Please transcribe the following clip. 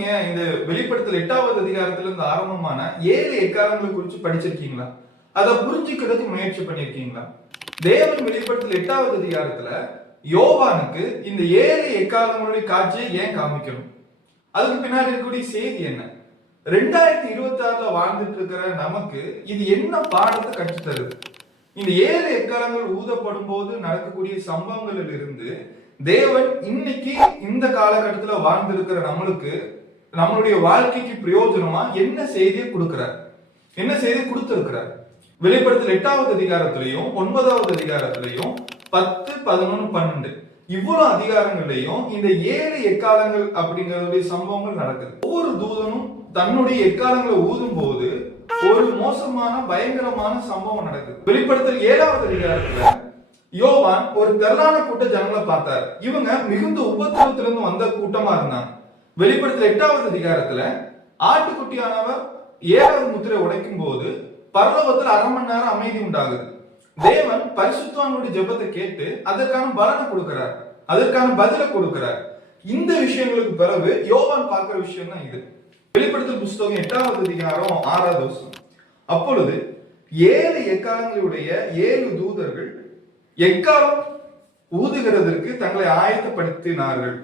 நீங்க இந்த வெளிப்படுத்தல் 8வது அதிகாரத்துல இருந்து ஆரம்பமான 7 எக்காலங்களை குறித்து படிச்சிருக்கீங்களா? அதை புரிஞ்சுக்கிறதுக்கு முயற்சி பண்ணிருக்கீங்களா? தேவன் வெளிப்படுத்தல் 8வது அதிகாரத்துல யோவானுக்கு இந்த 7 எக்காலங்களுடைய காட்சியை ஏன் காமிக்கணும்? அதுக்கு பின்னாடி இருக்கக்கூடிய செய்தி என்ன? 2026ல வாழ்ந்துட்டு இருக்கிற நமக்கு இது என்ன பாடத்தை கற்றுத்தருது? இந்த 7 எக்காலங்கள் ஊதப்படும் போது நடக்கக்கூடிய சம்பவங்களில் இருந்து தேவன் இன்னைக்கு இந்த காலகட்டத்துல வாழ்ந்திருக்கிற நம்மளுக்கு நம்மளுடைய வாழ்க்கைக்கு பிரயோஜனமா என்ன செய்தியை கொடுக்கிறார், என்ன செய்தி கொடுத்திருக்கிறார்? வெளிப்படுத்தல் 8வது அதிகாரத்திலையும் 9வது அதிகாரத்திலையும் 10, 11, 12 இவ்வளவு அதிகாரங்களையும் இந்த 7 எக்காலங்கள் அப்படிங்கறதுடைய சம்பவங்கள் நடக்குது. ஒவ்வொரு தூதனும் தன்னுடைய எக்காலங்களை ஊதும் போது ஒரு மோசமான பயங்கரமான சம்பவம் நடக்குது. வெளிப்படுத்தல் 7வது அதிகாரத்துல யோவான் ஒரு திரளான கூட்ட ஜனங்களை பார்த்தார். இவங்க மிகுந்த உபத்திரவத்திலிருந்து வந்த கூட்டமா இருந்தாங்க. வெளிப்படுத்தல் 8வது அதிகாரத்துல ஆட்டுக்குட்டியானவர் 7வது முத்திரை உடைக்கும் போது பரலோகத்தில் 1/2 மணி நேரம் அமைதி உண்டாகுது. தேவன் பரிசுத்தவான்களுடைய ஜெபத்தை கேட்டு அதற்கான பலனை கொடுக்கிறார், அதற்கான பதிலை கொடுக்கிறார். இந்த விஷயங்களுக்கு பிறகு யோவான் பார்க்கிற விஷயம் தான் இது. வெளிப்படுத்தல் புஸ்தகம் 8வது அதிகாரம் 6வது வசனம். அப்பொழுது 7 எக்காலங்களுடைய 7 தூதர்கள் எக்காலம் ஊதுகிறதற்கு தங்களை ஆயத்தப்படுத்தினார்கள்.